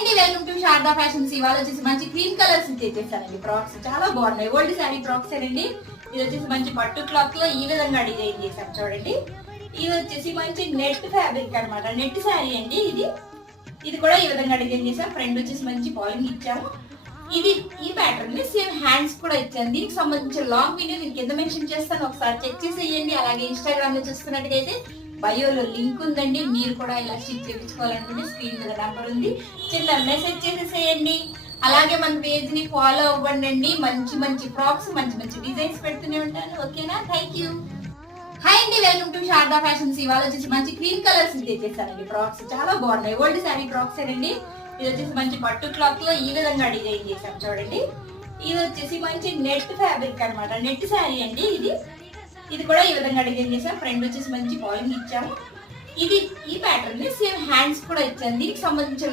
అండి, welcome to Sharada fashions. ఇవాళ వచ్చేసి మంచి గ్రీన్ కలర్స్ తెచ్చేసానండి. ఫ్రాక్స్ చాలా బాగున్నాయి. ఓల్డ్ శారీ ఫ్రాక్స్ అండి. ఇది వచ్చేసి మంచి పట్టు క్లాత్ లో ఈ విధంగా డిజైన్ చేశాం చూడండి. ఇది వచ్చేసి మంచి నెట్ ఫ్యాబ్రిక్ అన్నమాట. నెట్ శారీ అండి. ఇది కూడా ఈ విధంగా డిజైన్ చేసాం. ఫ్రంట్ వచ్చేసి మంచి పాలింగ్ ఇచ్చాము. ఈ ప్యాటర్న్ ని సేమ్ హ్యాండ్స్ కూడా ఇచ్చాను. దీనికి సంబంధించిన లాంగ్ వీడియో నేను కింద మెన్షన్ చేస్తాను, ఒకసారి చెక్ చేసేయండి. అలాగే ఇన్స్టాగ్రామ్ లో చూస్తున్నట్టుగైతే బయోలో లింక్ ఉందండి. మీరు కూడా ఇలా స్టిచ్ చేయించుకోవాలనుకుంటే స్క్రీన్ మీద నెంబర్ ఉంది, చిన్న మెసేజ్ చేసేసేయండి. అలాగే మన పేజ్ ని ఫాలో అవ్వండి. మంచి మంచి ఫ్రాక్స్, మంచి మంచి డిజైన్స్ పెడుతూనే ఉంటాను. ఓకేనా? Thank you. హాయ్ అండి, వెల్కమ్ టు శారదా ఫ్యాషన్స్. ఇవాళ వచ్చేసి మంచి గ్రీన్ కలర్స్ తెచ్చేసానండి. ఫ్రాక్స్ చాలా బాగున్నాయి. ఓల్డ్ శారీ ఫ్రాక్స్ అండి. ఇది వచ్చేసి మంచి పట్టు క్లాత్ లో ఈ విధంగా డిజైన్ చేసాం చూడండి. ఇది వచ్చేసి మంచి నెట్ ఫ్యాబ్రిక్ అన్నమాట. నెట్ శారీ అండి. ఇది కూడా ఈ విధంగా డిజైన్ చేసాం. ఫ్రంట్ వచ్చేసి మంచి పాలింగ్ ఇచ్చాము. ఈ ప్యాటర్న్ ని సేమ్ హ్యాండ్స్ కూడా ఇచ్చాను. దీనికి సంబంధించిన